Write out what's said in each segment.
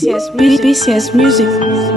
BCS Music.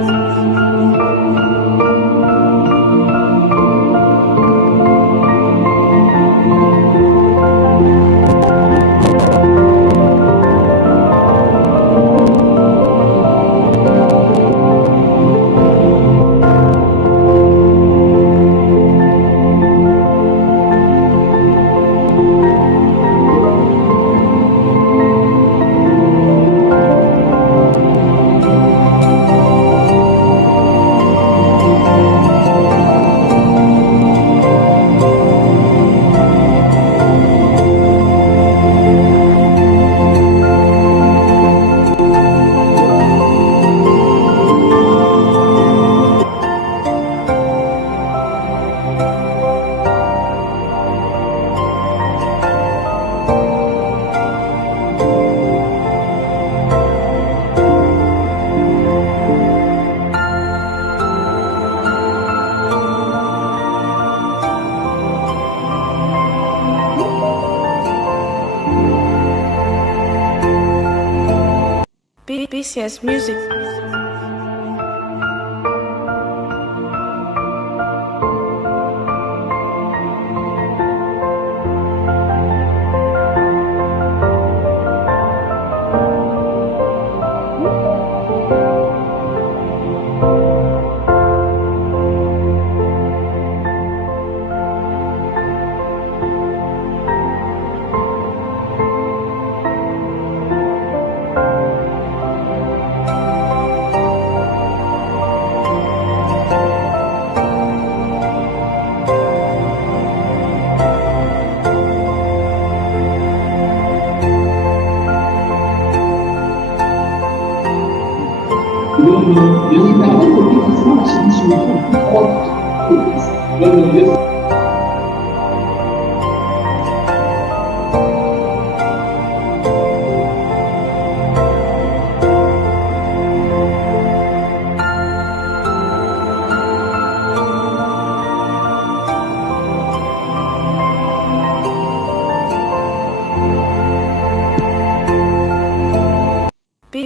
BCS Music.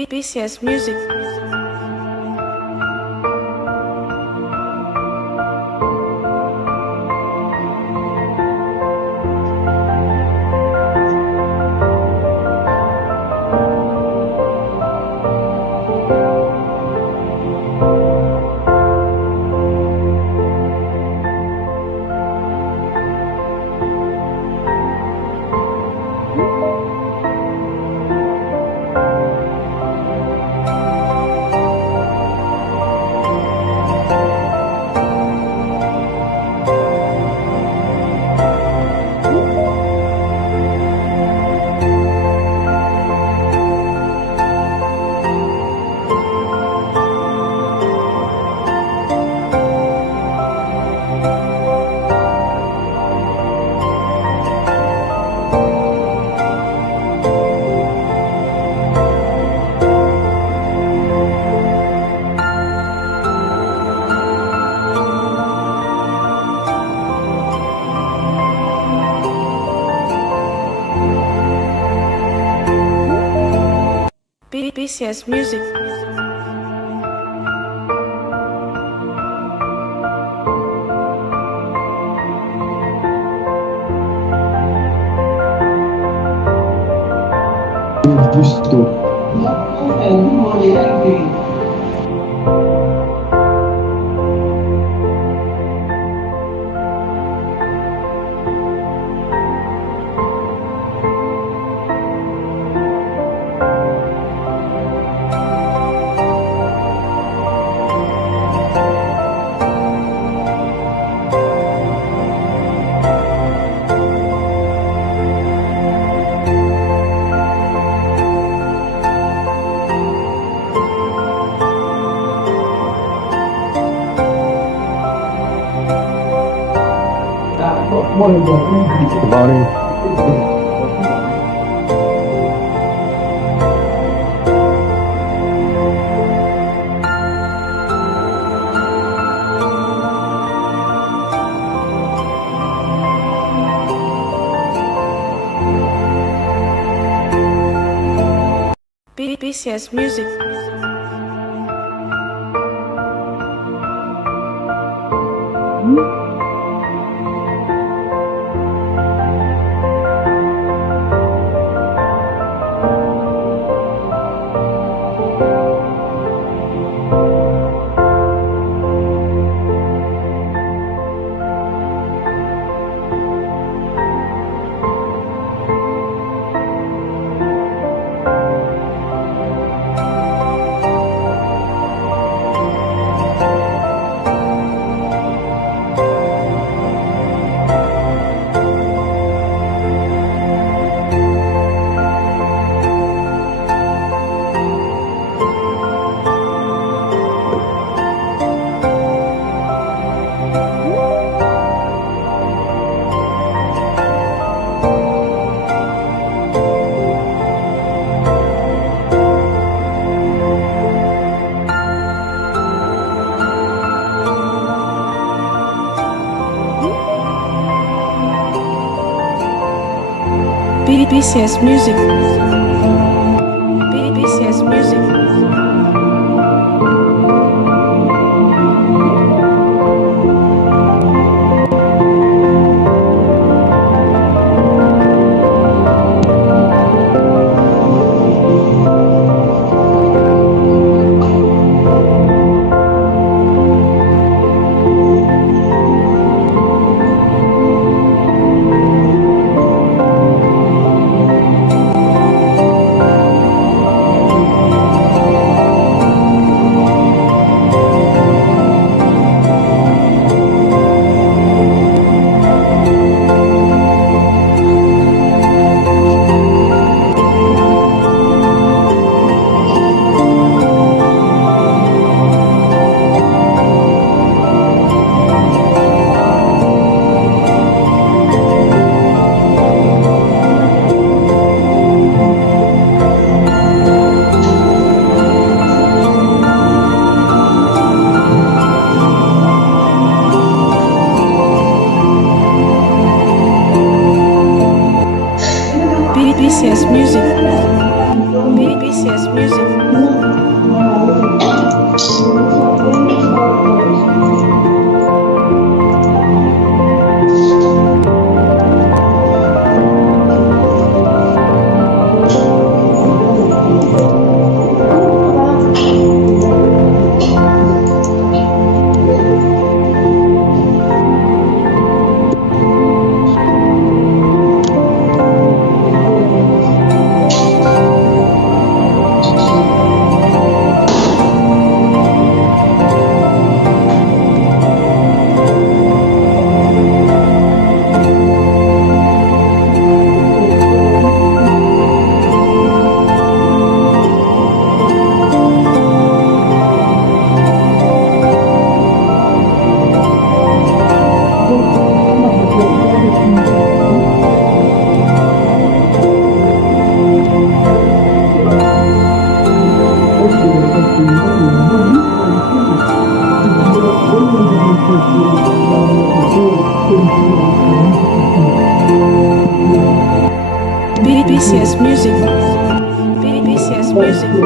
BCS Music. BCS Music. Good morning. BCS Music. BCS Music. BCS Music. BCS Music. BCS Music. BCS Music. BCS Music.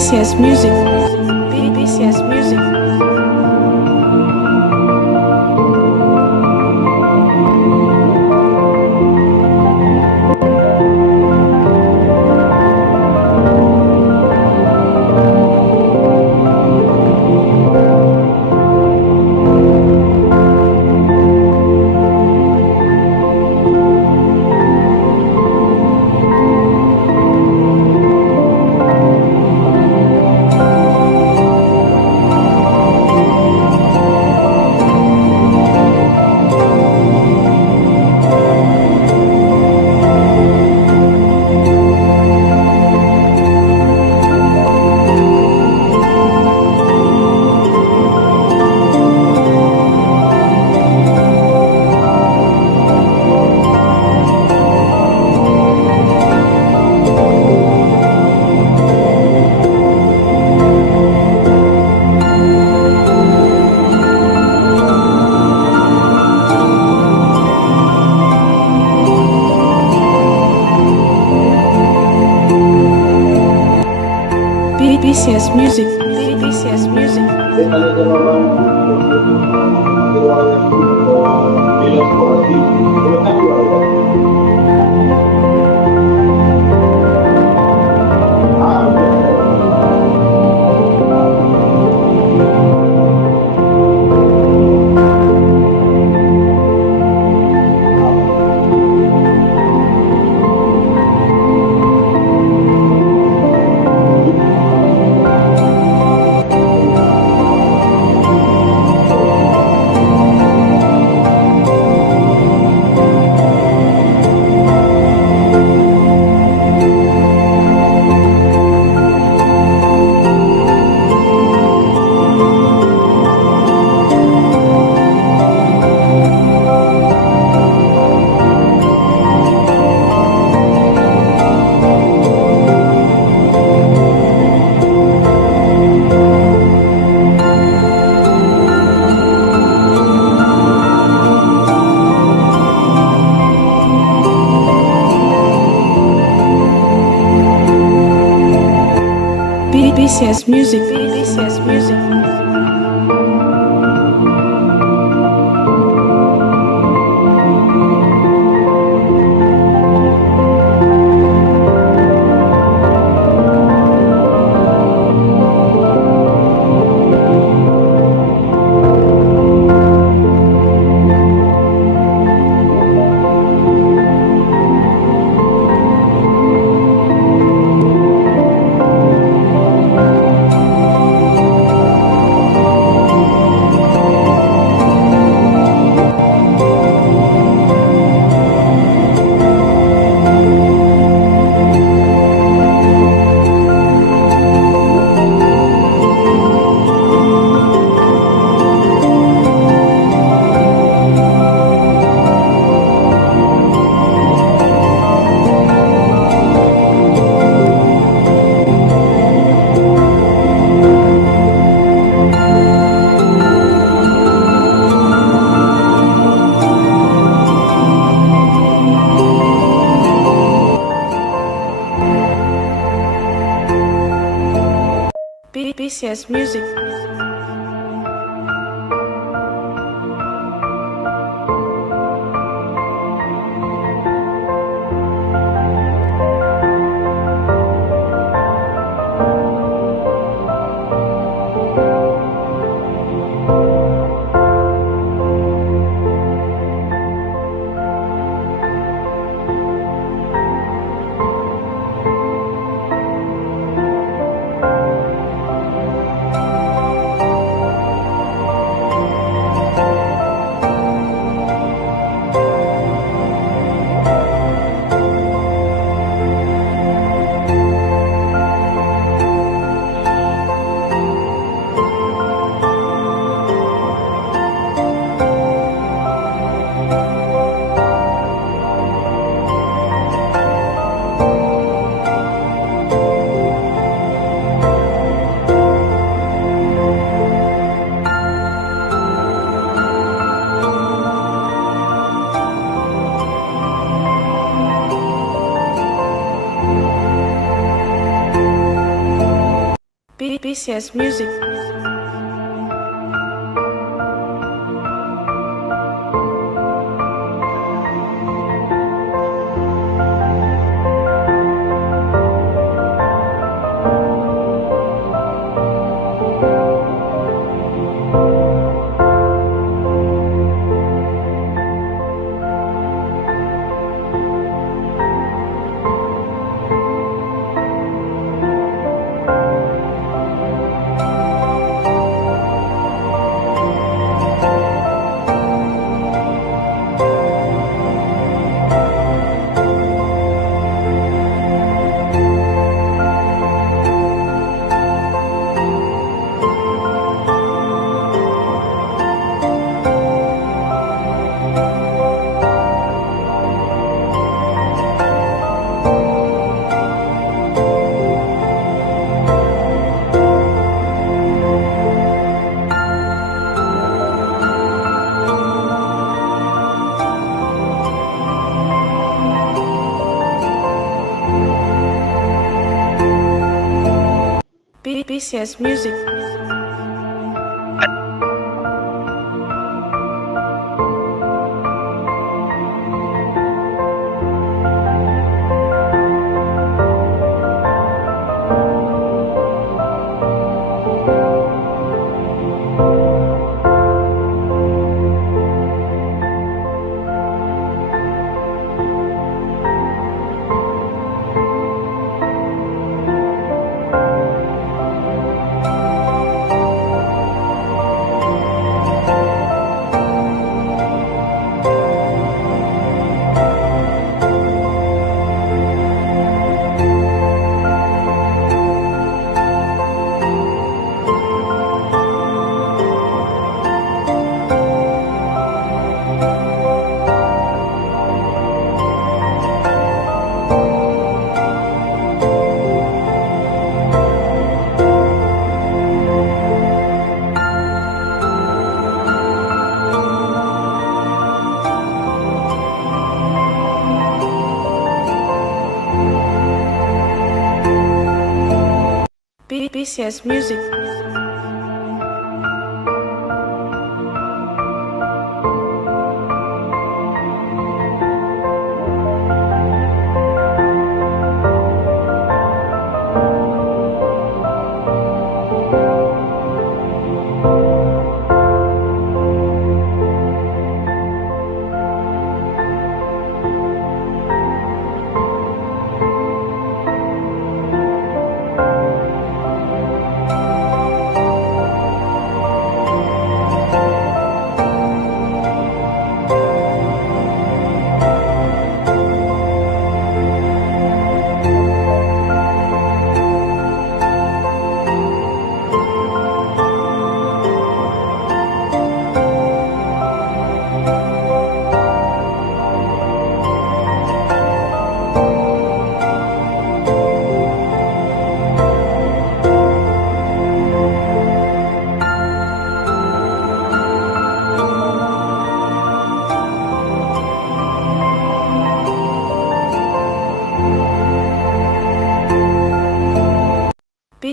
BCS Music. BCS Music. BCS Music. BCS Music. BCS Music. BCS Music. BCS Music. BCS Music. BCS Music. BCS Music.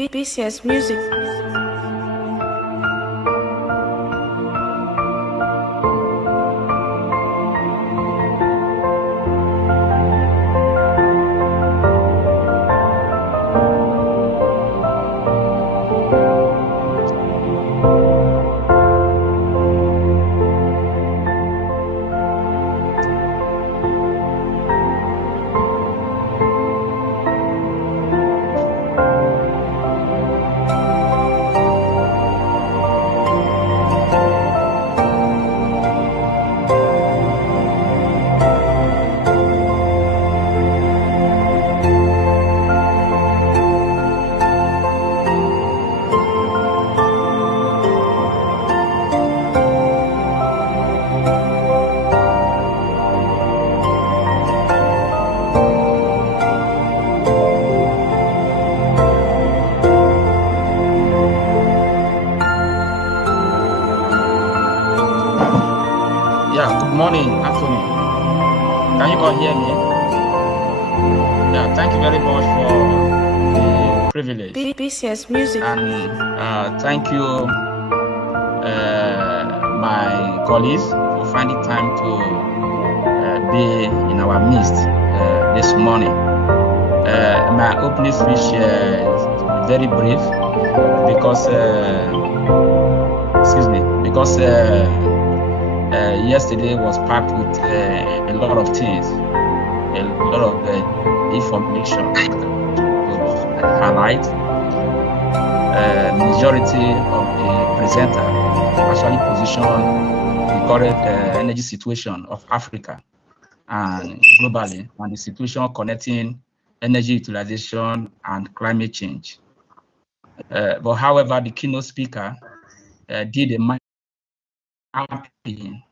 BCS Music. Morning, Anthony. Can you all hear me? Yeah, thank you very much for the privilege. BCS Music. And thank you, my colleagues, for finding time to be in our midst this morning. My opening speech is very brief because, yesterday was packed with a lot of things, a lot of information to highlight. Majority of the presenter actually positioned the current energy situation of Africa and globally, and the situation connecting energy utilization and climate change. But however, the keynote speaker did a mapping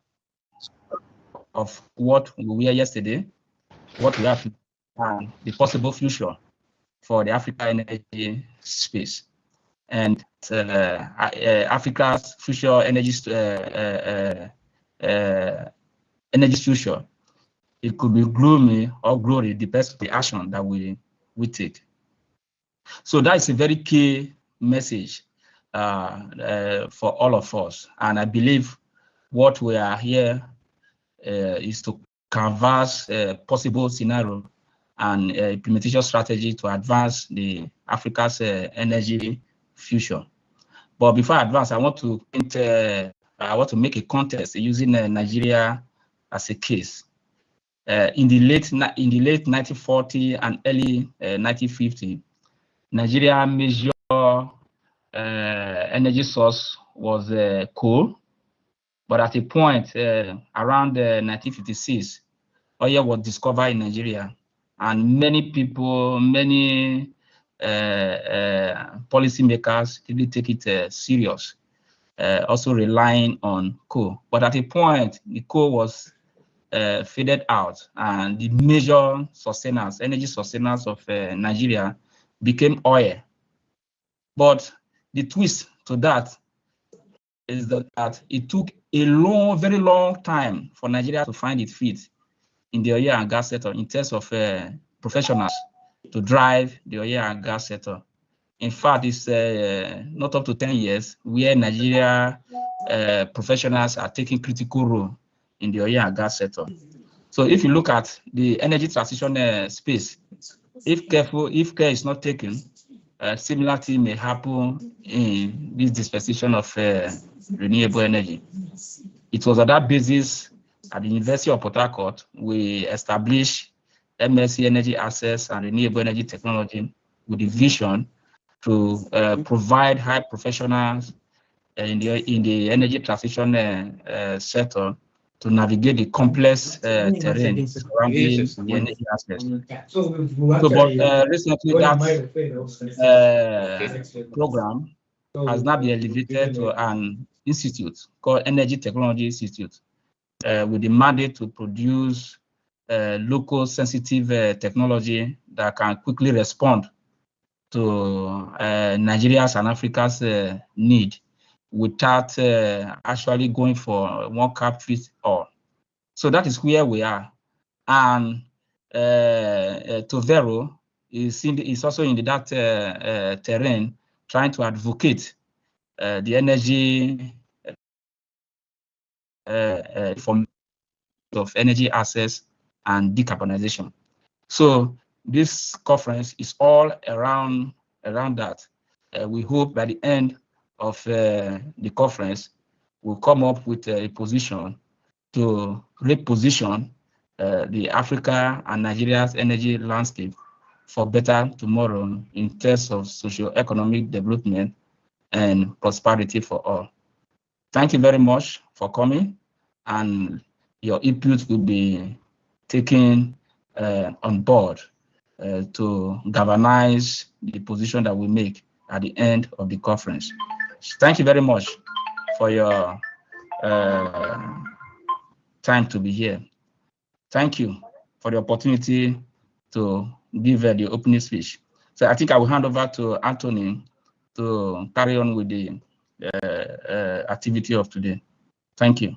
of what we were yesterday, what we have, and the possible future for the African energy space, and Africa's future energy future. It could be gloomy or glory, depends on the action that we take. So that is a very key message for all of us. And I believe what we are here is to canvass possible scenario and implementation strategy to advance the Africa's energy future. But before I advance, I want to make a context using Nigeria as a case. In the late 1940 and early 1950, Nigeria major energy source was coal. But at a point around 1956, oil was discovered in Nigeria, and many people, many policymakers didn't take it serious, also relying on coal. But at a point, the coal was faded out, and the major sustainers, energy sustainers of Nigeria became oil. But the twist to that is that it took a very long time for Nigeria to find its feet in the oil and gas sector in terms of professionals to drive the oil and gas sector. In fact, it's not up to 10 years where Nigeria professionals are taking critical role in the oil and gas sector. So if you look at the energy transition space, if care is not taken, similar thing may happen in this dispensation of renewable energy. It was on that basis at the University of Port Harcourt we established MSc Energy Access and Renewable Energy Technology with the vision to provide high professionals in the energy transition sector to navigate the complex terrain surrounding the energy aspect. But recently that program has now been elevated to an institute called Energy Technology Institute with the mandate to produce local sensitive technology that can quickly respond to Nigeria's and Africa's need without actually going for one cap fit all. So that is where we are. And Tovero is also in that terrain trying to advocate the energy from of energy access and decarbonization. So this conference is all around that. We hope by the end of the conference, we'll come up with a position to reposition the Africa and Nigeria's energy landscape for better tomorrow in terms of socio-economic development and prosperity for all. Thank you very much for coming, and your input will be taken on board to galvanize the position that we make at the end of the conference. Thank you very much for your time to be here. Thank you for the opportunity to give the opening speech. So I think I will hand over to Anthony to carry on with the activity of today. Thank you.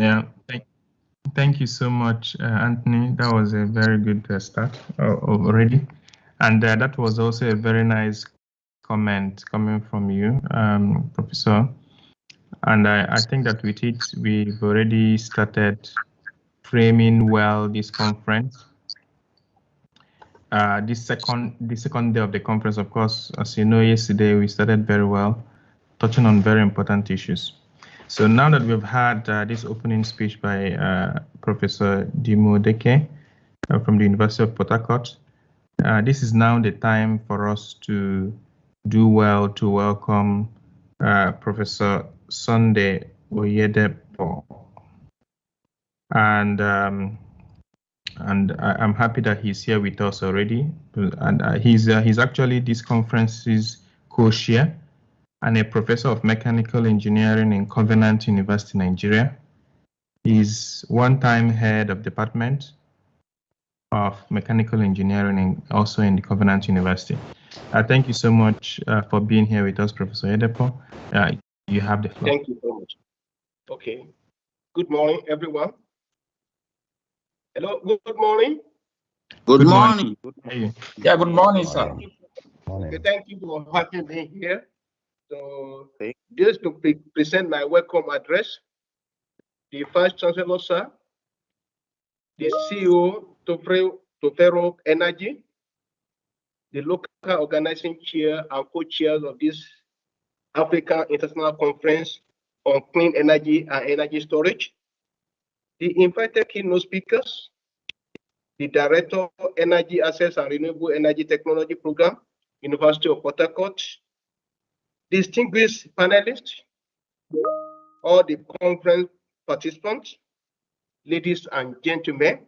Yeah, thank you so much, Anthony. That was a very good start already. And that was also a very nice comment coming from you, Professor. And I think that with it, we've already started framing well this conference. The second day of the conference, of course, as you know, yesterday we started very well, touching on very important issues. So now that we've had this opening speech by Professor Dimo Deke from the University of Port Harcourt, this is now the time for us to do well to welcome Professor Sunday Oyedepo. And I'm happy that he's here with us already. And he's actually this conference's co-chair and a professor of mechanical engineering in Covenant University, Nigeria. He's one-time head of department of mechanical engineering also in the Covenant University. Thank you so much for being here with us, Professor Oyedepo. You have the floor. Thank you so much. Okay. Good morning, everyone. Hello, good morning. Good morning. Hey. Yeah, good morning, sir. Okay, thank you for having me here. So, just to present my welcome address, the Vice Chancellor, sir, the CEO, Tovero Energy, the local organizing chair and co-chairs of this African International Conference on Clean Energy and Energy Storage, the invited keynote speakers, the Director of Energy Access and Renewable Energy Technology Program, University of Port Harcourt, distinguished panelists, all the conference participants, ladies and gentlemen,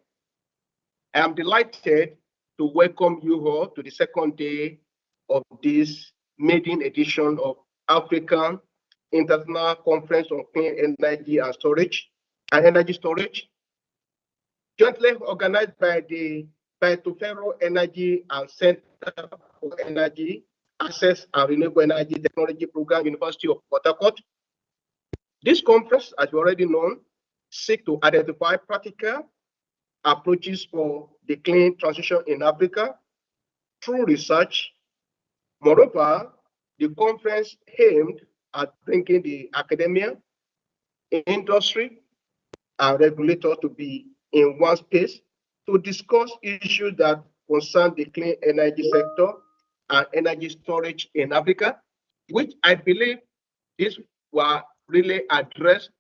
I am delighted to welcome you all to the second day of this maiden edition of African International Conference on Clean Energy and Storage and Energy Storage, jointly organized by the Tovero Energy and Center for Energy Access and Renewable Energy Technology Program, University of Port Harcourt. This conference, as you already know, seeks to identify practical approaches for the clean transition in Africa through research. Moreover, the conference aimed at bringing the academia, industry, and regulators to be in one space to discuss issues that concern the clean energy sector and energy storage in Africa, which I believe these were really addressed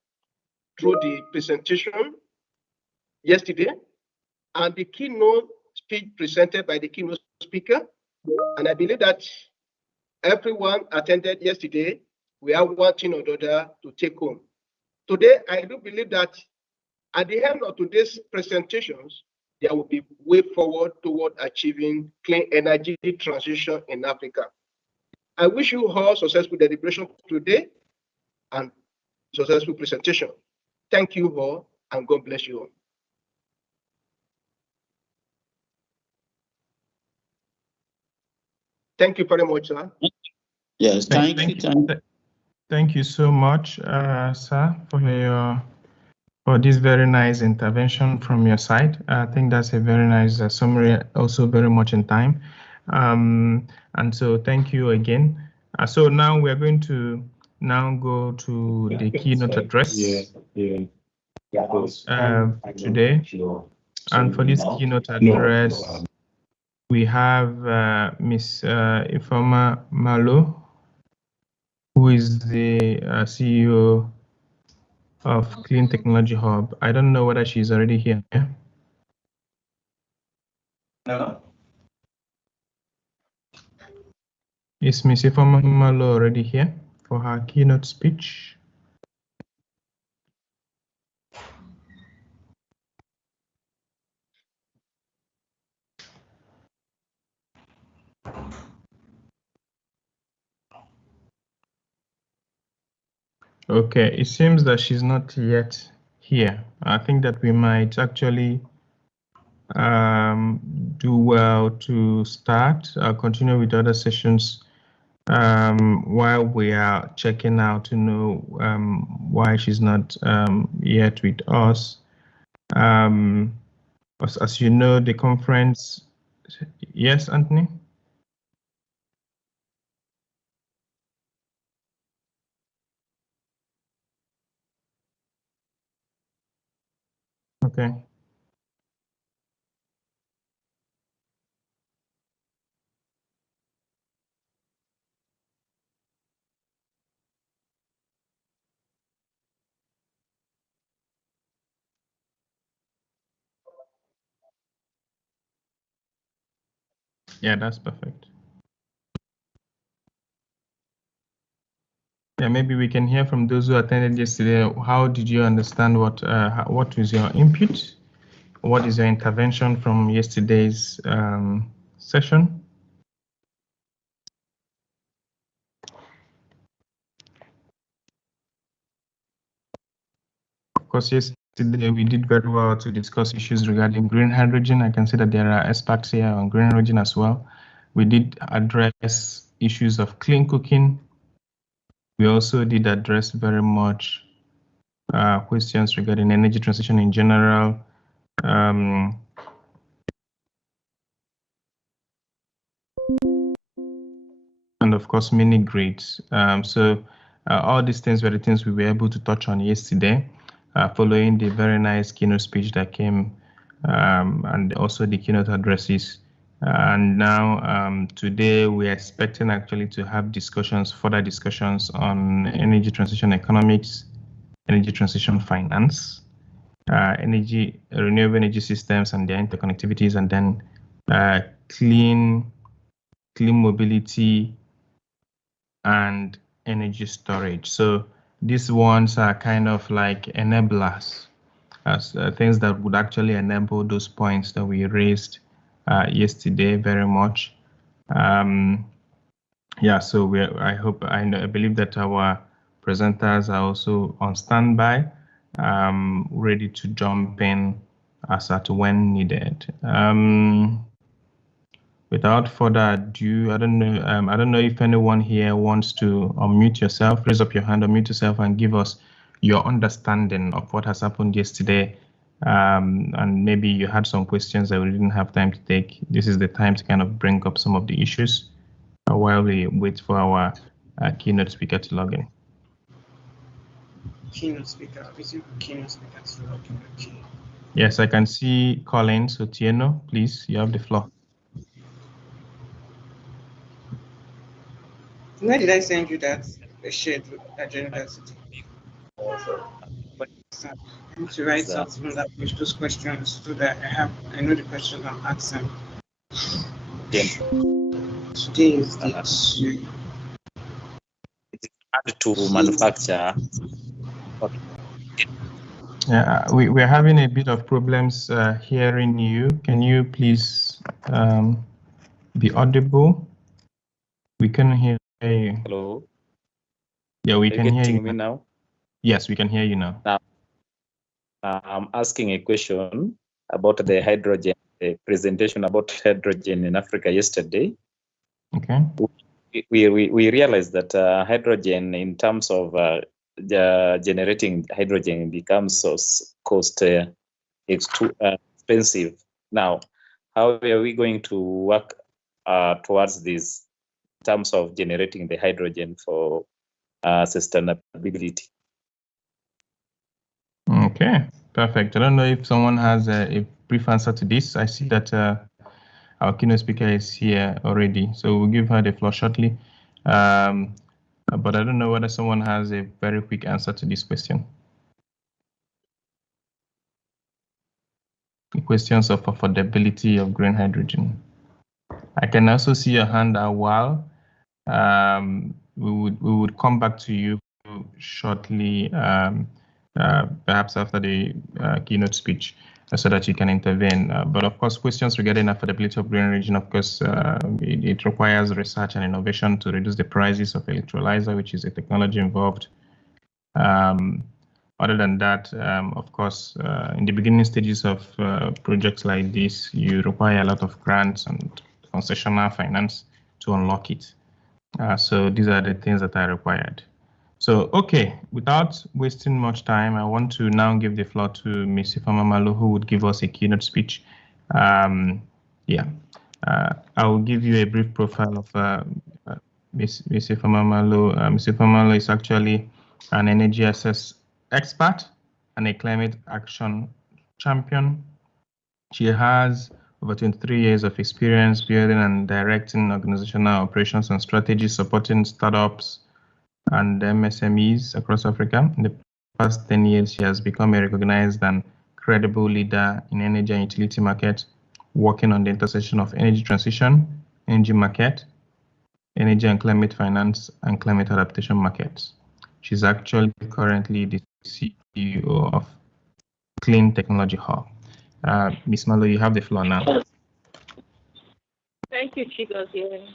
through the presentation yesterday and the keynote speech presented by the keynote speaker. And I believe that everyone attended yesterday. We have one thing or the other to take home. Today, I do believe that at the end of today's presentations, there will be way forward toward achieving clean energy transition in Africa. I wish you all successful deliberation today and successful presentation. Thank you all, and God bless you all. Thank you very much, sir. Yes, thank you. Thank you so much, sir, for this very nice intervention from your side. I think that's a very nice summary, also very much in time. And so thank you again. So now we're going to go to the keynote address today. And for this keynote address, we have Ms. Ifeoma Malo, who is the CEO of Clean Technology Hub. I don't know whether she's already here. Yeah? No. Is Ms. Ifeoma Malo already here for her keynote speech? Okay, it seems that she's not yet here. I think that we might actually do well to start. I'll continue with other sessions while we are checking out to know why she's not yet with us, as you know, the conference. Yes, Anthony? Okay. Yeah, that's perfect. Yeah, maybe we can hear from those who attended yesterday. How did you understand what was your input? What is your intervention from yesterday's session? Of course, yesterday we did very well to discuss issues regarding green hydrogen. I can see that there are experts here on green hydrogen as well. We did address issues of clean cooking. We also did address very much questions regarding energy transition in general. And of course, mini grids. So all these things were the things we were able to touch on yesterday, following the very nice keynote speech that came, and also the keynote addresses. And now today we are expecting actually to have further discussions on energy transition economics, energy transition finance, renewable energy systems and their interconnectivities, and then clean mobility and energy storage. So these ones are kind of like enablers, as things that would actually enable those points that we raised yesterday very much. Yeah, so I believe that our presenters are also on standby, ready to jump in as at when needed. Without further ado, I don't know if anyone here wants to unmute yourself, raise up your hand, unmute yourself, and give us your understanding of what has happened yesterday. And maybe you had some questions that we didn't have time to take. This is the time to kind of bring up some of the issues while we wait for our keynote speaker to log in. Keynote speaker, is it keynote speaker to log in? Okay. Yes, I can see Collins Otieno. Please, you have the floor. Where did I send you that shared at University? I need to write something that with those questions so that I know the questions I'm asking. Today is the it's hard to manufacture. Okay. Yeah, we're having a bit of problems hearing you. Can you please be audible? We can hear you. Hello. Yeah, we can hear you me now. Yes, we can hear you now. Now, I'm asking a question about the hydrogen, the presentation about hydrogen in Africa yesterday. Okay. We realized that hydrogen, in terms of generating hydrogen, becomes so cost expensive. Now, how are we going to work towards this in terms of generating the hydrogen for sustainability? Okay, perfect. I don't know if someone has a brief answer to this. I see that our keynote speaker is here already, so we'll give her the floor shortly. But I don't know whether someone has a very quick answer to this question. The questions of affordability of green hydrogen. I can also see your hand a while. We would come back to you shortly, perhaps after the keynote speech, so that you can intervene. But of course, questions regarding affordability of green hydrogen, of course, it requires research and innovation to reduce the prices of electrolyzer, which is a technology involved. Other than that, of course, in the beginning stages of projects like this, you require a lot of grants and concessional finance to unlock it. So these are the things that are required. So, okay, without wasting much time, I want to now give the floor to Ms. Ifamamalo, who would give us a keynote speech. I will give you a brief profile of Ms. Ifamamalo. Ms. Ifamamalo is actually an energy access expert and a climate action champion. She has over 23 years of experience building and directing organizational operations and strategies supporting startups and MSMEs across Africa. In the past 10 years, she has become a recognized and credible leader in energy and utility market, working on the intersection of energy transition, energy market, energy and climate finance, and climate adaptation markets. She's actually currently the CEO of Clean Technology Hub. Ms. Malo, you have the floor now. Thank you, Chigozie.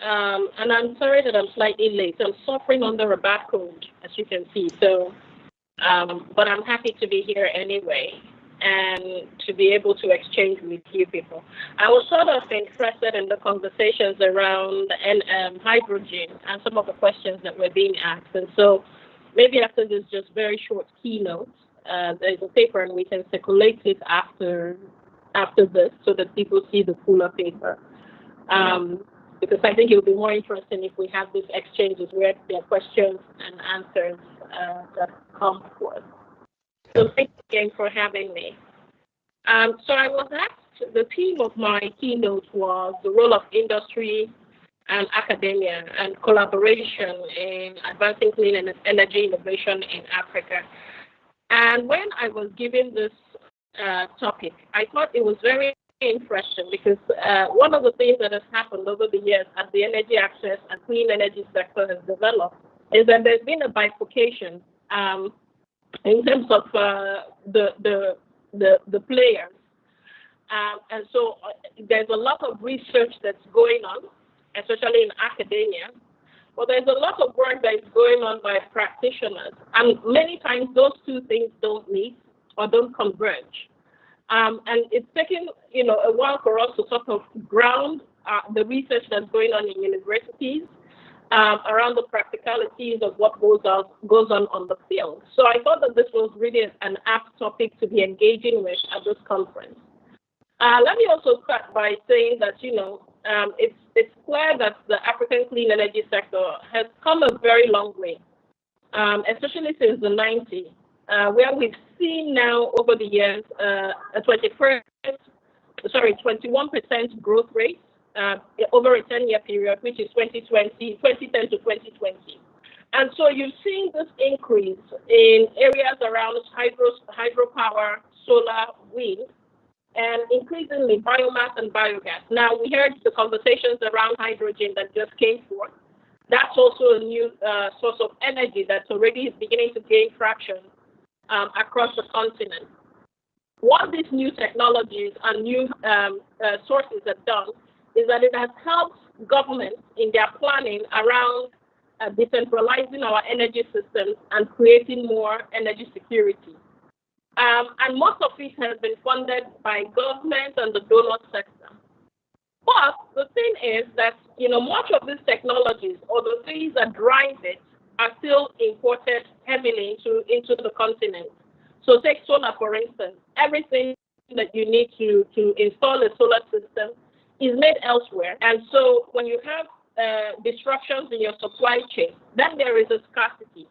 And I'm sorry that I'm slightly late. I'm suffering under a bad cold, as you can see. So, but I'm happy to be here anyway and to be able to exchange with you people. I was sort of interested in the conversations around hydrogen and some of the questions that were being asked. And so maybe after this just very short keynote, there's a paper and we can circulate it after this so that people see the fuller paper. Because I think it would be more interesting if we have these exchanges where there are questions and answers that come forth. So thank you again for having me. So I was asked, the theme of my keynote was the role of industry and academia and collaboration in advancing clean energy innovation in Africa. And when I was given this topic, I thought it was very interesting because one of the things that has happened over the years as the energy access and clean energy sector has developed is that there's been a bifurcation in terms of the players. And so there's a lot of research that's going on, especially in academia, but there's a lot of work that is going on by practitioners. And many times those two things don't meet or don't converge. And it's taken, a while for us to sort of ground the research that's going on in universities around the practicalities of what goes on the field. So I thought that this was really an apt topic to be engaging with at this conference. Let me also start by saying that, it's clear that the African clean energy sector has come a very long way, especially since the 90s. Where we've seen now over the years a 21% growth rate over a 10-year period, which is 2010 to 2020. And so you've seen this increase in areas around hydropower, solar, wind, and increasingly biomass and biogas. Now, we heard the conversations around hydrogen that just came forth. That's also a new source of energy that's already beginning to gain traction across the continent. What these new technologies and new sources have done is that it has helped governments in their planning around decentralizing our energy systems and creating more energy security. And most of it has been funded by government and the donor sector. But the thing is that, much of these technologies or the things that drive it are still imported heavily into the continent. So take solar, for instance. Everything that you need to install a solar system is made elsewhere. And so when you have disruptions in your supply chain, then there is a scarcity.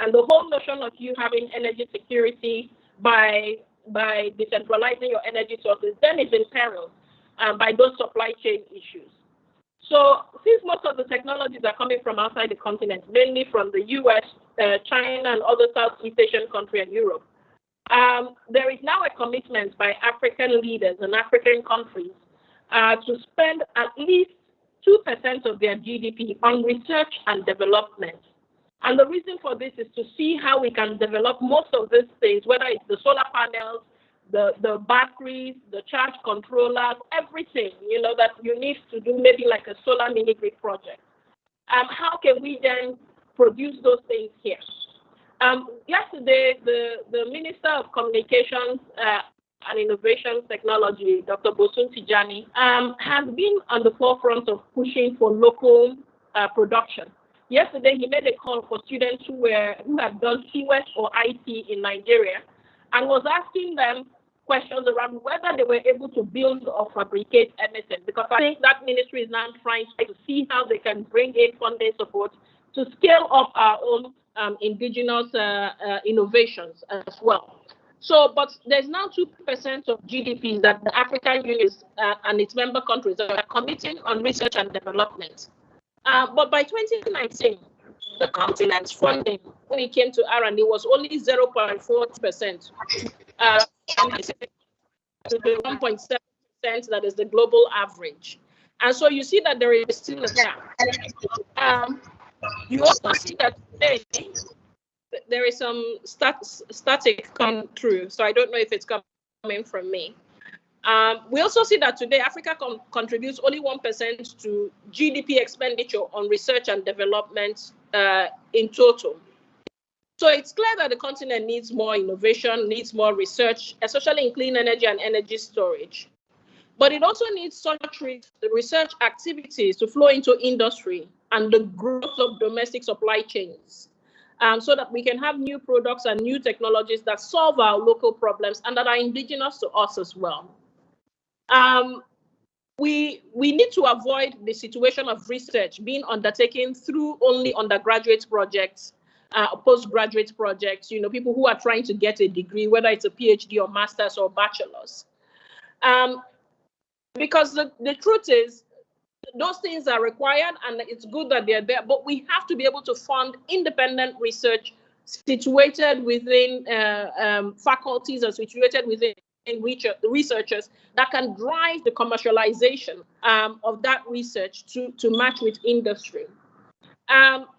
And the whole notion of you having energy security by decentralizing your energy sources then is in peril by those supply chain issues. So since most of the technologies are coming from outside the continent, mainly from the US, China, and other Southeast Asian countries and Europe, there is now a commitment by African leaders and African countries to spend at least 2% of their GDP on research and development. And the reason for this is to see how we can develop most of these things, whether it's the solar panels, the batteries, the charge controllers, everything, that you need to do maybe like a solar mini grid project. How can we then produce those things here? Yesterday, the Minister of Communications and Innovation Technology, Dr. Bosun Tijani, has been on the forefront of pushing for local production. Yesterday, he made a call for students who had done CWES or IT in Nigeria, and was asking them questions around whether they were able to build or fabricate anything, because I think that ministry is now trying to see how they can bring in funding support to scale up our own indigenous innovations as well. So, but there's now 2% of GDP that the African Union and its member countries are committing on research and development. But by 2019, the continent's funding, when it came to R&D, was only 0.4%, to the 1.7% that is the global average. And so you see that there is still a gap. You also see that today there is some static coming through, so I don't know if it's coming from me. We also see that today Africa contributes only 1% to GDP expenditure on research and development in total. So it's clear that the continent needs more innovation, needs more research, especially in clean energy and energy storage. But it also needs such research activities to flow into industry and the growth of domestic supply chains, so that we can have new products and new technologies that solve our local problems and that are indigenous to us as well. We need to avoid the situation of research being undertaken through only undergraduate projects, postgraduate projects, people who are trying to get a degree, whether it's a PhD or master's or bachelor's. Because the truth is, those things are required and it's good that they're there, but we have to be able to fund independent research situated within faculties and situated within researchers that can drive the commercialization of that research to match with industry.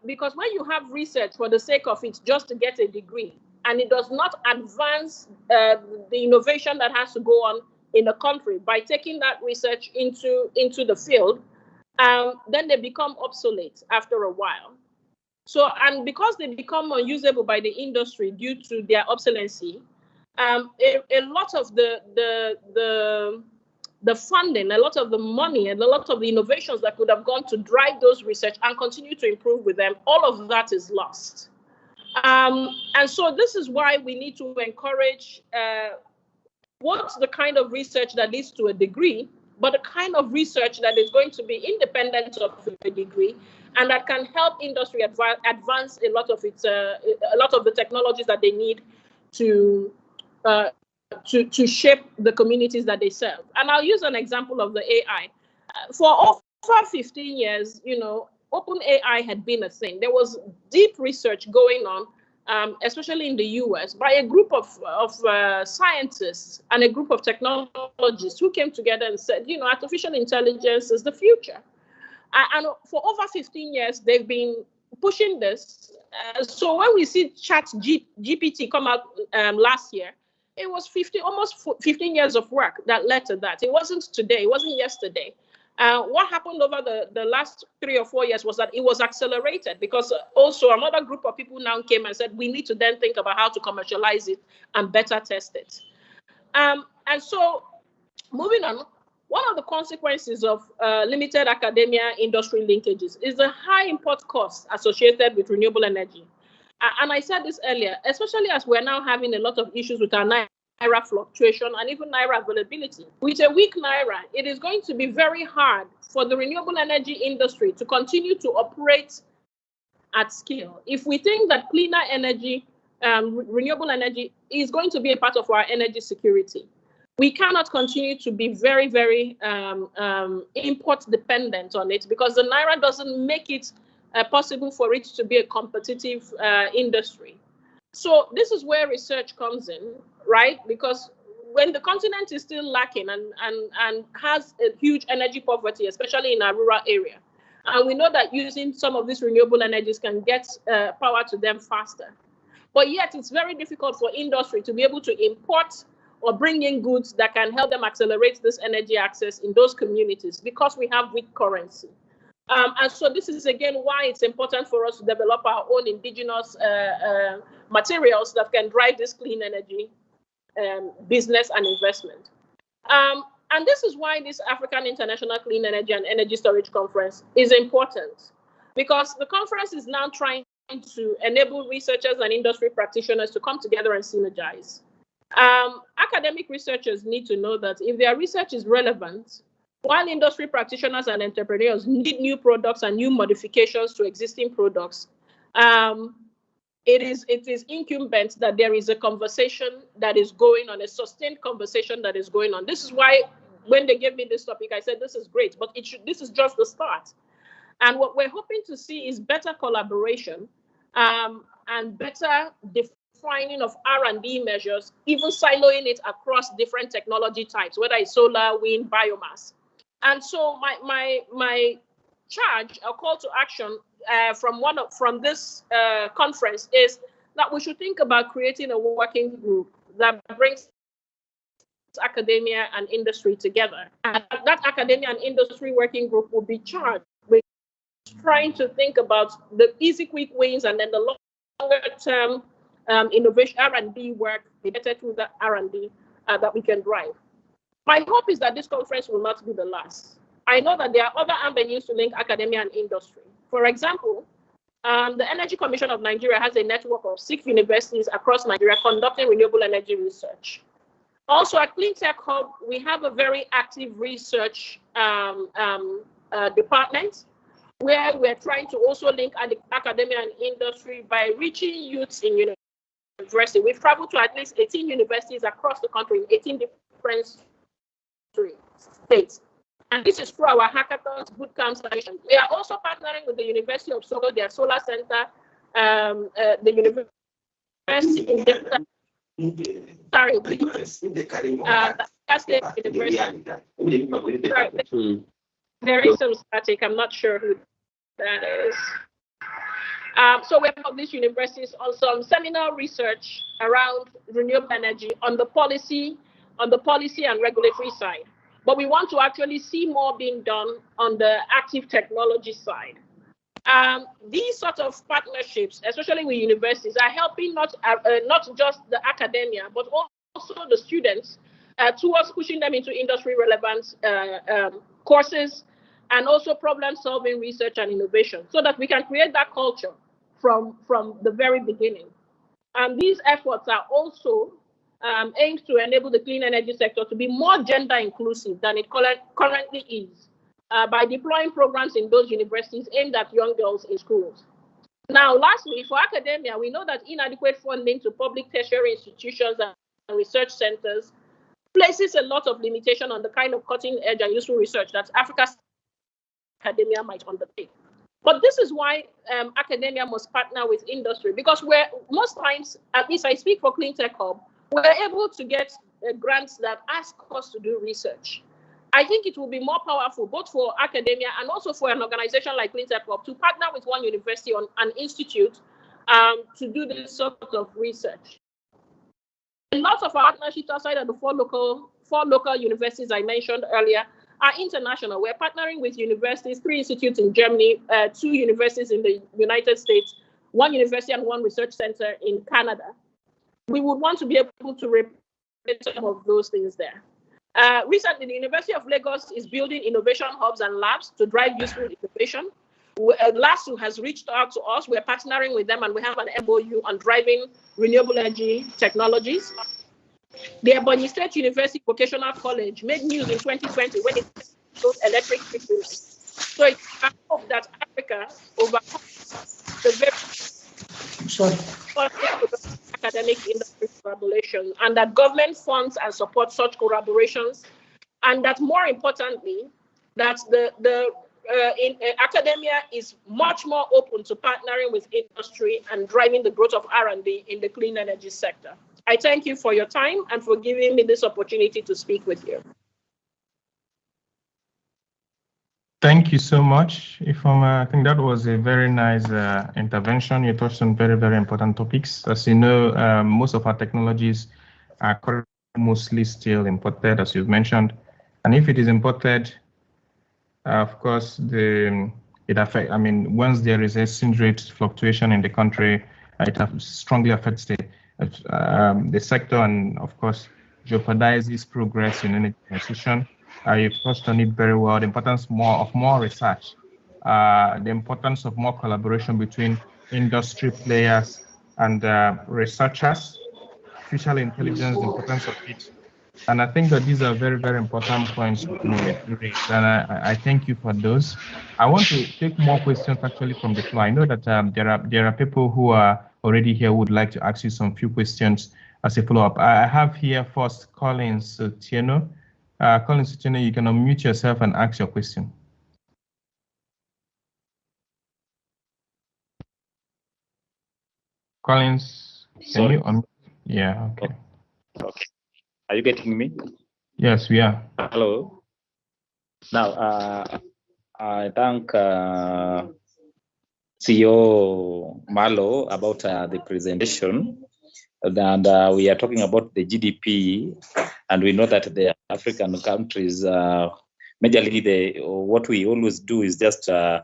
Because when you have research for the sake of it, just to get a degree, and it does not advance the innovation that has to go on in the country by taking that research into the field, then they become obsolete after a while. So, and because they become unusable by the industry due to their obsolescence, a lot of the funding, a lot of the money, and a lot of the innovations that could have gone to drive those research and continue to improve with them, all of that is lost. And so this is why we need to encourage what's the kind of research that leads to a degree, but the kind of research that is going to be independent of a degree and that can help industry advance a lot of the technologies that they need to shape the communities that they serve. And I'll use an example of the AI. For over 15 years, open AI had been a thing. There was deep research going on, especially in the US, by a group of scientists and a group of technologists who came together and said, artificial intelligence is the future. And for over 15 years, they've been pushing this. So when we see GPT come out last year, it was almost 15 years of work that led to that. It wasn't today, it wasn't yesterday. What happened over the last 3 or 4 years was that it was accelerated because also another group of people now came and said, we need to then think about how to commercialize it and better test it. And so moving on, one of the consequences of limited academia industry linkages is the high import costs associated with renewable energy. And I said this earlier, especially as we're now having a lot of issues with our Naira fluctuation and even Naira availability. With a weak Naira, it is going to be very hard for the renewable energy industry to continue to operate at scale. If we think that cleaner energy, renewable energy is going to be a part of our energy security, we cannot continue to be very, very import dependent on it because the Naira doesn't make it possible for it to be a competitive industry. So this is where research comes in, right? Because when the continent is still lacking and has a huge energy poverty, especially in our rural area, and we know that using some of these renewable energies can get power to them faster. But yet it's very difficult for industry to be able to import or bring in goods that can help them accelerate this energy access in those communities because we have weak currency. And so this is, again, why it's important for us to develop our own indigenous materials that can drive this clean energy business and investment. And this is why this African International Clean Energy and Energy Storage Conference is important. because the conference is now trying to enable researchers and industry practitioners to come together and synergize. Academic researchers need to know that if their research is relevant, while industry practitioners and entrepreneurs need new products and new modifications to existing products, it is incumbent that there is a conversation that is going on, a sustained conversation that is going on. This is why when they gave me this topic, I said, this is great, but this is just the start. And what we're hoping to see is better collaboration and better defining of R&D measures, even siloing it across different technology types, whether it's solar, wind, biomass. And so my charge, a call to action from this conference is that we should think about creating a working group that brings academia and industry together. And that academia and industry working group will be charged with trying to think about the easy quick wins and then the longer term innovation R&D work related to the R&D that we can drive. My hope is that this conference will not be the last. I know that there are other avenues to link academia and industry. For example, the Energy Commission of Nigeria has a network of 6 universities across Nigeria conducting renewable energy research. Also at CleanTech Hub, we have a very active research department where we're trying to also link academia and industry by reaching youths in university. We've traveled to at least 18 universities across the country in 18 different states. And this is through our hackathons, bootcamps, sessions. We are also partnering with the University of Sokoto, their solar center, the University in There is some static. I'm not sure who that is. So we have these universities on some seminal research around renewable energy on the policy and regulatory side. But we want to actually see more being done on the active technology side. These sort of partnerships, especially with universities, are helping not just the academia, but also the students towards pushing them into industry relevant courses and also problem-solving research and innovation so that we can create that culture from the very beginning. And these efforts are also aimed to enable the clean energy sector to be more gender inclusive than it currently is by deploying programs in those universities aimed at young girls in schools. Now, lastly, for academia, we know that inadequate funding to public tertiary institutions and research centers places a lot of limitation on the kind of cutting edge and useful research that Africa's academia might undertake. But this is why academia must partner with industry, because most times, at least I speak for CleanTech Hub, we're able to get grants that ask us to do research. I think it will be more powerful both for academia and also for an organization like CleanTech Hub to partner with one university or an institute to do this sort of research. A lot of our partnerships outside of the four local universities I mentioned earlier are international. We're partnering with universities, 3 institutes in Germany, 2 universities in the United States, 1 university and 1 research center in Canada. We would want to be able to replicate some of those things there. Recently, the University of Lagos is building innovation hubs and labs to drive useful innovation. LASU has reached out to us. We're partnering with them, and we have an MOU on driving renewable energy technologies. The Ebonyi State University Vocational College made news in 2020 when it built electric vehicles. So it's a hope that Africa overcomes the very academic industry collaboration, and that government funds and support such collaborations, and that more importantly, that academia is much more open to partnering with industry and driving the growth of R&D in the clean energy sector. I thank you for your time and for giving me this opportunity to speak with you. Thank you so much, Ifeoma. I think that was a very nice intervention. You touched on very, very important topics. As you know, most of our technologies are mostly still imported, as you've mentioned. And if it is imported, of course, it affects. I mean, once there is exchange rate fluctuation in the country, it strongly affects the sector, and of course, jeopardizes progress in energy transition. You've touched on it very well. The importance of more research the importance of more collaboration between industry players and researchers, artificial intelligence, the importance of it. And I think that these are very, very important points raised, and I thank you for those. I want to take more questions actually from the floor. I know that there are people who are already here who would like to ask you some few questions as a follow-up. I have here first Collins Tieno. Collins Tieno, you can unmute yourself and ask your question. Collins, can you unmute? Yeah, okay. Okay. Are you getting me? Yes, we are. Hello. Now, I thank CEO Malo about the presentation. And we are talking about the GDP, and we know that the African countries, majorly what we always do is just the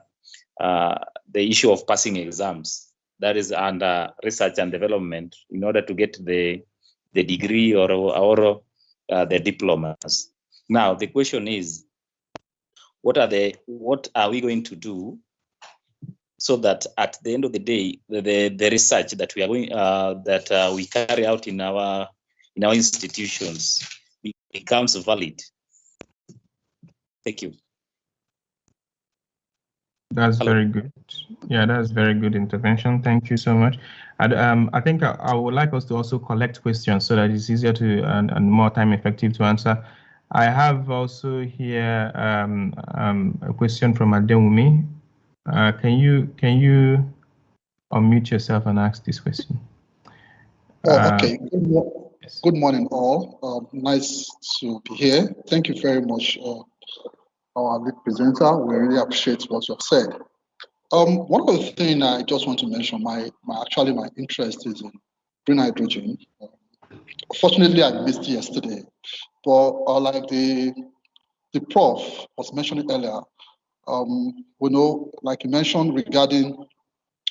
issue of passing exams. That is under research and development in order to get the degree or the diplomas. Now the question is, what are we going to do so that at the end of the day, the research that we are going we carry out in our institutions becomes valid? Thank you. That's very good. Yeah, that's very good intervention. Thank you so much. And I think I would like us to also collect questions so that it's easier to and more time effective to answer. I have also here a question from Adewumi. Can you unmute yourself and ask this question? Okay. Good morning, all. Nice to be here. Thank you very much, our lead presenter. We really appreciate what you have said. One of the things I just want to mention, my interest is in green hydrogen. Fortunately, I missed yesterday, but like the prof was mentioning earlier, we know, like you mentioned regarding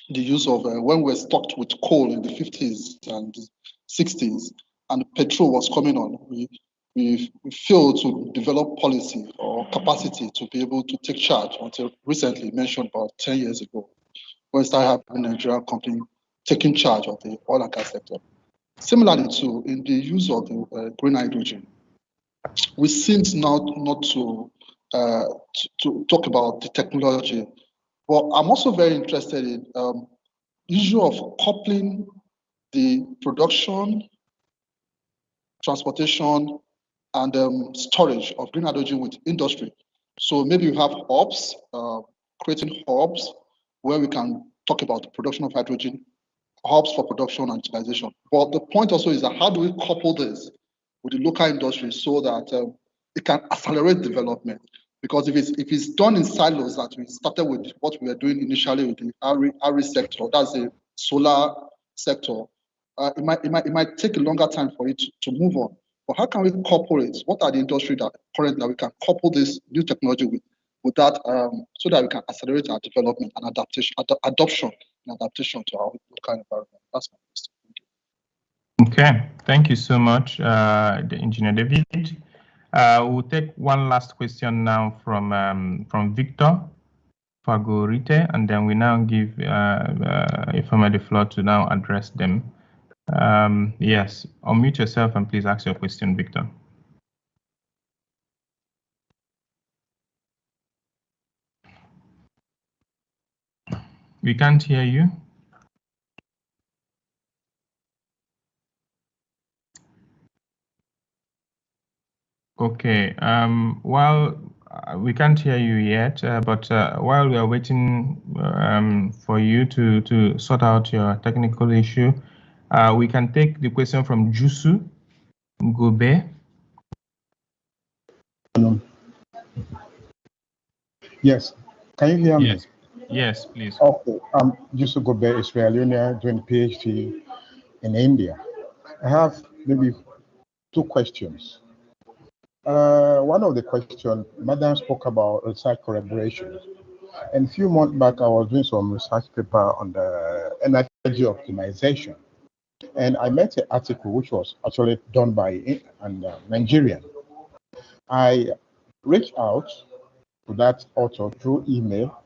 the use of when we're stocked with coal in the 50s and 60s, and petrol was coming on, we failed to develop policy or capacity to be able to take charge until recently, mentioned about 10 years ago, when we started having a Nigerian company taking charge of the oil and gas sector. Similarly, too, in the use of the green hydrogen, we seem not to talk about the technology. Well, I'm also very interested in the issue of coupling the production, transportation, and storage of green hydrogen with industry. So maybe you have hubs, creating hubs where we can talk about the production of hydrogen, hubs for production and utilization. But the point also is that how do we couple this with the local industry so that it can accelerate development? Because if it's done in silos, that we started with what we were doing initially with the RE sector, that's the solar sector, it might take a longer time for it to move on. But how can we couple it? What are the industry that currently we can couple this new technology with that, so that we can accelerate our development and adoption and adaptation to our local environment? That's my question. Okay, thank you so much, the Engineer David. We'll take one last question now from Victor Fagorite, and then we now give Ifeoma the floor to now address them. Yes, unmute yourself and please ask your question, Victor. We can't hear you. Okay, while we can't hear you yet, but while we are waiting for you to sort out your technical issue, we can take the question from Jusu Gobe. Yes, can you hear me? Yes, yes, please. Okay, Jusu Gobe, Israeli, doing PhD in India. I have maybe two questions. One of the questions, Madam spoke about research collaboration. And a few months back, I was doing some research paper on the energy optimization. And I met an article which was actually done by a Nigerian. I reached out to that author through email,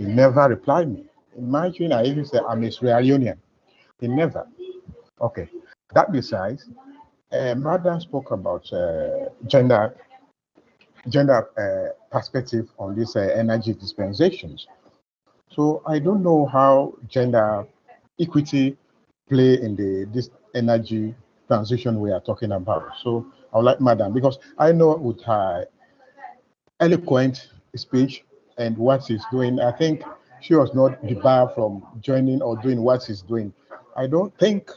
He never replied me. Imagine I even said I'm a Sierra Leonean. He never. Okay. That besides, Madam spoke about gender perspective on this energy dispensations. So I don't know how gender equity play in this energy transition we are talking about. So I would like Madam, because I know with her eloquent speech and what she's doing, I think she was not debarred from joining or doing what she's doing. I don't think,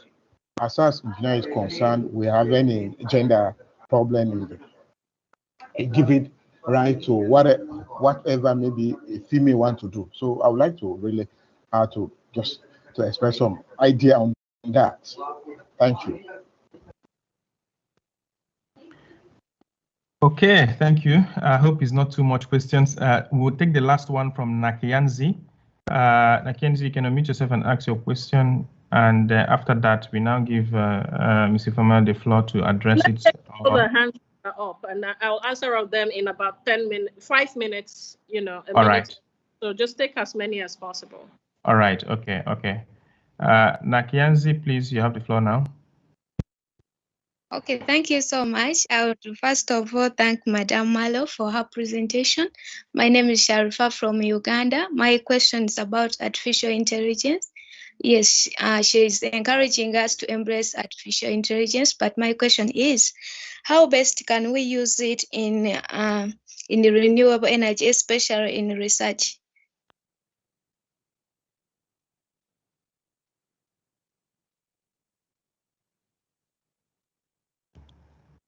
as far as engineering is concerned, we have any gender problem in giving right to whatever maybe a female want to do. So I would like to really to express some idea on that. Thank you. Okay, thank you. I hope it's not too much questions. We'll take the last one from Nakianzi. Nakianzi, you can unmute yourself and ask your question. And after that, we now give Ms. Ifeoma the floor to address it. All the hands are up, and I'll answer all of them in about 5 minutes, All right. So just take as many as possible. All right, okay. Nakianzi, please, you have the floor now. Okay, thank you so much. I would first of all thank Madam Malo for her presentation. My name is Sharifa from Uganda. My question is about artificial intelligence. Yes, she is encouraging us to embrace artificial intelligence, but my question is, how best can we use it in the renewable energy, especially in research?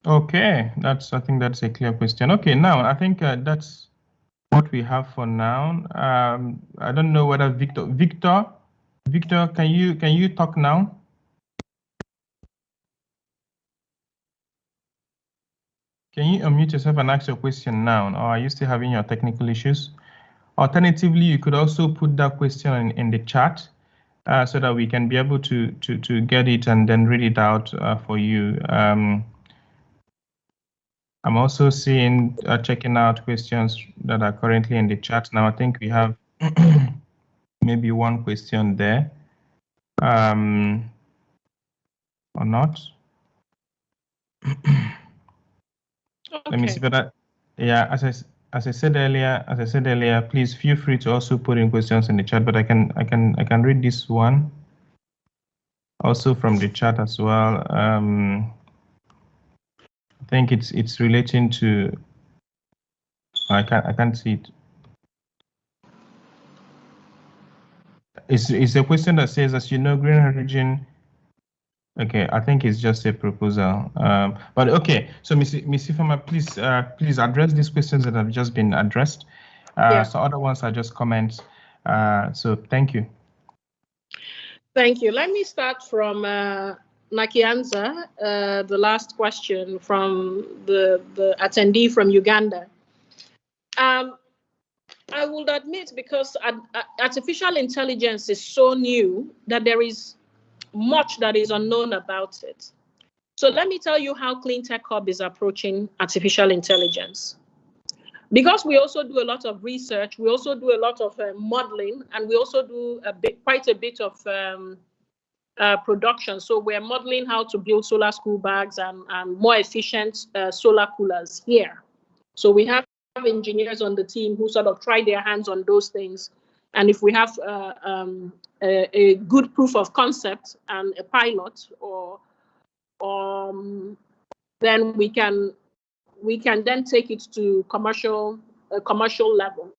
Okay, I think that's a clear question. Okay, now I think that's what we have for now. I don't know whether Victor, can you talk now? Can you unmute yourself and ask your question now, or are you still having your technical issues? Alternatively, you could also put that question in the chat so that we can be able to get it and then read it out for you. I'm also seeing, checking out questions that are currently in the chat. Now, I think we have maybe one question there, or not. Okay. Let me see for that. Yeah, as I said earlier, please feel free to also put in questions in the chat. But I can read this one also from the chat as well. I think it's relating to. I can't see it. It's a question that says, as you know, green hydrogen. Okay, I think it's just a proposal. But okay, so Ms. Ifeoma, please address these questions that have just been addressed. Yeah. So other ones are just comments. So thank you. Thank you. Let me start from Nakianza, the last question from the attendee from Uganda. I would admit, because artificial intelligence is so new that there is much that is unknown about it. So let me tell you how Clean Tech Hub is approaching artificial intelligence. Because we also do a lot of research, we also do a lot of modeling, and we also do quite a bit of production. So we're modeling how to build solar school bags and more efficient solar coolers here. So we have engineers on the team who sort of try their hands on those things. And if we have a good proof of concept and a pilot, then we can then take it to commercial level.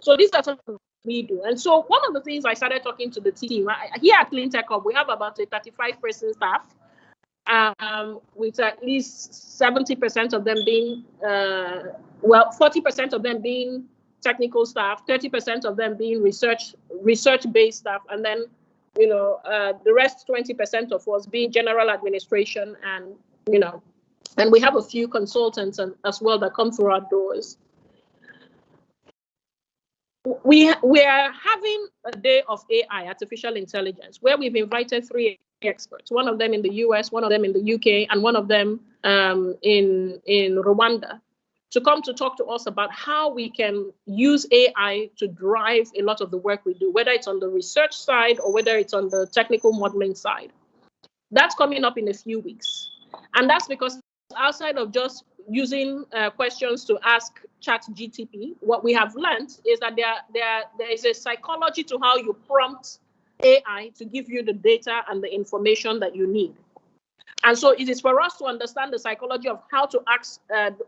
So these are something we do. And so one of the things I started talking to the team, here at Clean Tech Hub, we have about a 35-person staff, with at least 70% of them being, 40% of them being technical staff, 30% of them being research-based staff, and then, the rest 20% of us being general administration, and, and we have a few consultants as well that come through our doors. We are having a day of AI, artificial intelligence, where we've invited 3 experts, one of them in the US, one of them in the UK, and one of them in Rwanda. to come to talk to us about how we can use AI to drive a lot of the work we do, whether it's on the research side or whether it's on the technical modeling side. That's coming up in a few weeks. And that's because outside of just using questions to ask ChatGPT, what we have learned is that there is a psychology to how you prompt AI to give you the data and the information that you need. And so it is for us to understand the psychology of how to ask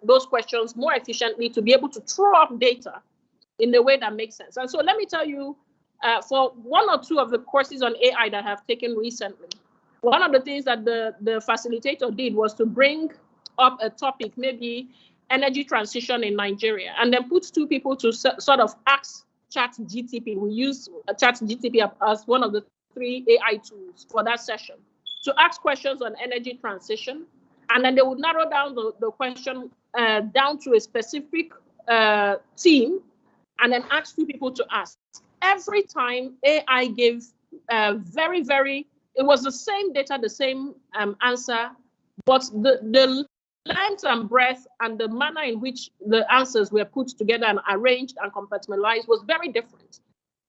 those questions more efficiently to be able to throw up data in a way that makes sense. And so let me tell you, for one or two of the courses on AI that I have taken recently, one of the things that the facilitator did was to bring up a topic, maybe energy transition in Nigeria, and then put two people to sort of ask ChatGPT. We use ChatGPT as one of the 3 AI tools for that session, to ask questions on energy transition, and then they would narrow down the question down to a specific team, and then ask 2 people to ask. Every time AI gave it was the same data, the same answer, but the length and breadth and the manner in which the answers were put together and arranged and compartmentalized was very different.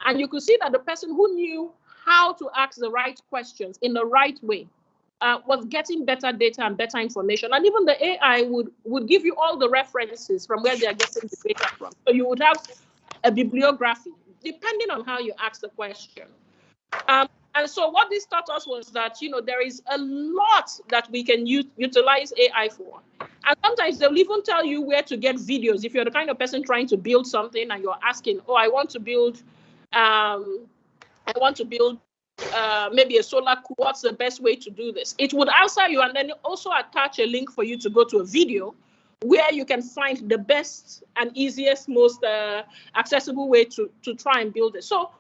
And you could see that the person who knew how to ask the right questions in the right way was getting better data and better information. And even the AI would give you all the references from where they are getting the data from. So you would have a bibliography, depending on how you ask the question. And so what this taught us was that, there is a lot that we can utilize AI for. And sometimes they'll even tell you where to get videos. If you're the kind of person trying to build something and you're asking, I want to build maybe a solar cool, what's the best way to do this? It would answer you and then also attach a link for you to go to a video where you can find the best and easiest, most accessible way to try and build it. So,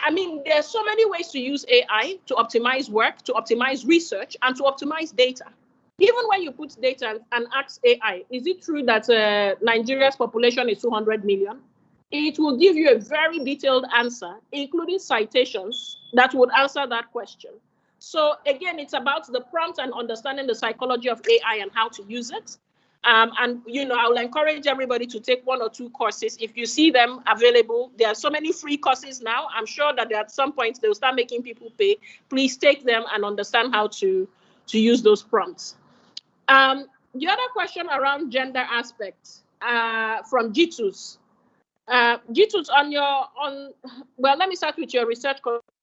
I mean, there are so many ways to use AI to optimize work, to optimize research, and to optimize data. Even when you put data and ask AI, is it true that Nigeria's population is 200 million? It will give you a very detailed answer, including citations that would answer that question. So again, it's about the prompt and understanding the psychology of AI and how to use it. And, I'll encourage everybody to take 1 or 2 courses. If you see them available, there are so many free courses now. I'm sure that at some point they'll start making people pay. Please take them and understand how to use those prompts. The other question around gender aspects from Jitus. Jitus, well, let me start with your research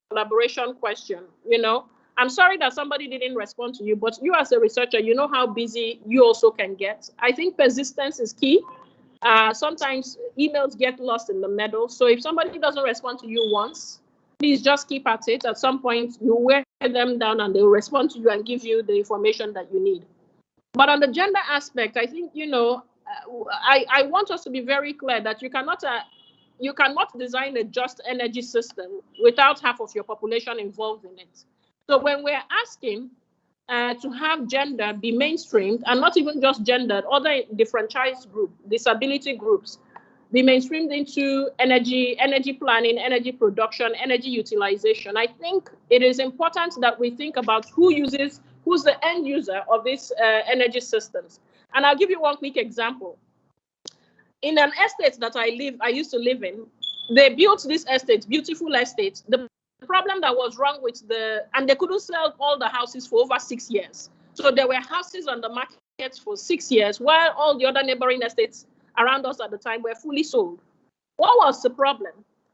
collaboration question. I'm sorry that somebody didn't respond to you, but you as a researcher, you know how busy you also can get. I think persistence is key. Sometimes emails get lost in the middle. So if somebody doesn't respond to you once, please just keep at it. At some point, you wear them down and they'll respond to you and give you the information that you need. But on the gender aspect, I think, I want us to be very clear that you cannot design a just energy system without half of your population involved in it. So when we're asking to have gender be mainstreamed, and not even just gender, other differentialized groups, disability groups, be mainstreamed into energy planning, energy production, energy utilization, I think it is important that we think about who's the end user of these energy systems. And I'll give you one quick example. In an estate that I used to live in, they built this estate, beautiful estate. The problem that was wrong with and they couldn't sell all the houses for over 6 years. So there were houses on the market for 6 years, while all the other neighboring estates around us at the time were fully sold. What was the problem?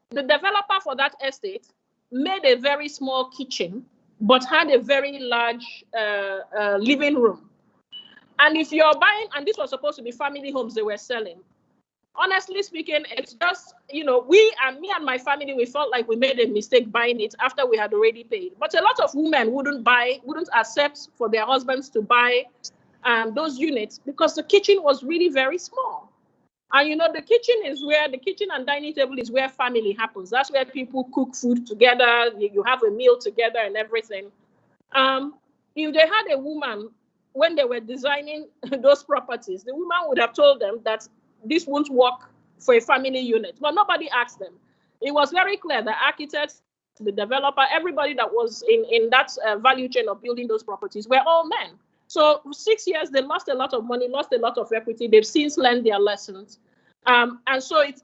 The developer for that estate made a very small kitchen, but had a very large living room. And if you're buying, and this was supposed to be family homes they were selling, honestly speaking, it's just, me and my family, we felt like we made a mistake buying it after we had already paid. But a lot of women wouldn't accept for their husbands to buy those units because the kitchen was really very small. And the kitchen and dining table is where family happens. That's where people cook food together, you have a meal together and everything. If they had a woman, when they were designing those properties, the woman would have told them that this won't work for a family unit. But nobody asked them. It was very clear, the architects, the developer, everybody that was in that value chain of building those properties were all men. So 6 years, they lost a lot of money, lost a lot of equity. They've since learned their lessons. And so it's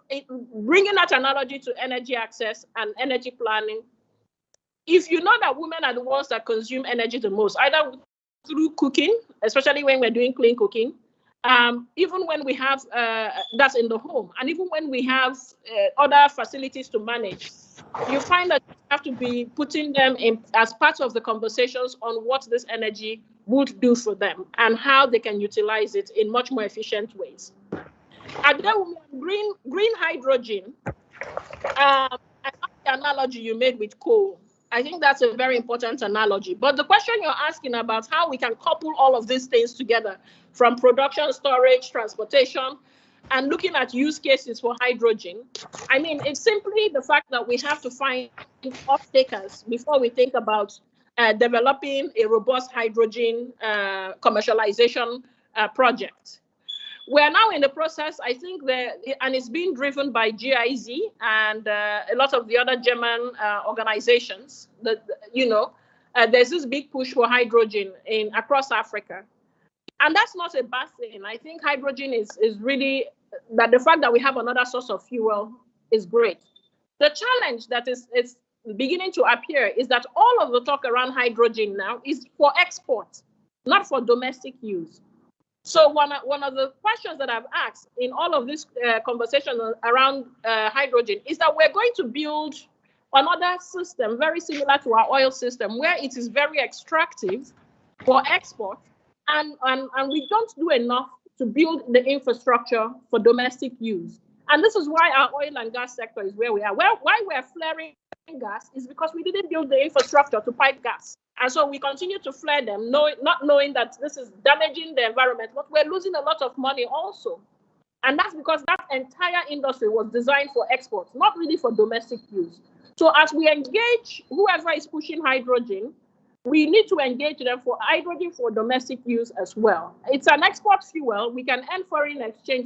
bringing that analogy to energy access and energy planning. If you know that women are the ones that consume energy the most, either through cooking, especially when we're doing clean cooking, even when we have, that's in the home, and even when we have other facilities to manage, you find that you have to be putting them in as part of the conversations on what this energy would do for them and how they can utilize it in much more efficient ways. And then green hydrogen, I like the analogy you made with coal. I think that's a very important analogy. But the question you're asking about how we can couple all of these things together, from production, storage, transportation, and looking at use cases for hydrogen, I mean, it's simply the fact that we have to find off-takers before we think about developing a robust hydrogen commercialization project. We're now in the process, I think, and it's being driven by GIZ and a lot of the other German organizations. That there's this big push for hydrogen across Africa, and that's not a bad thing. I think hydrogen is really that the fact that we have another source of fuel is great. The challenge that is beginning to appear is that all of the talk around hydrogen now is for export, not for domestic use. So one of the questions that I've asked in all of this conversation around hydrogen is that we're going to build another system very similar to our oil system, where it is very extractive for export, and we don't do enough to build the infrastructure for domestic use. And this is why our oil and gas sector is where we are. Why we're flaring gas is because we didn't build the infrastructure to pipe gas. And so we continue to flare them, not knowing that this is damaging the environment, but we're losing a lot of money also. And that's because that entire industry was designed for export, not really for domestic use. So as we engage whoever is pushing hydrogen, we need to engage them for hydrogen for domestic use as well. It's an export fuel. We can earn foreign exchange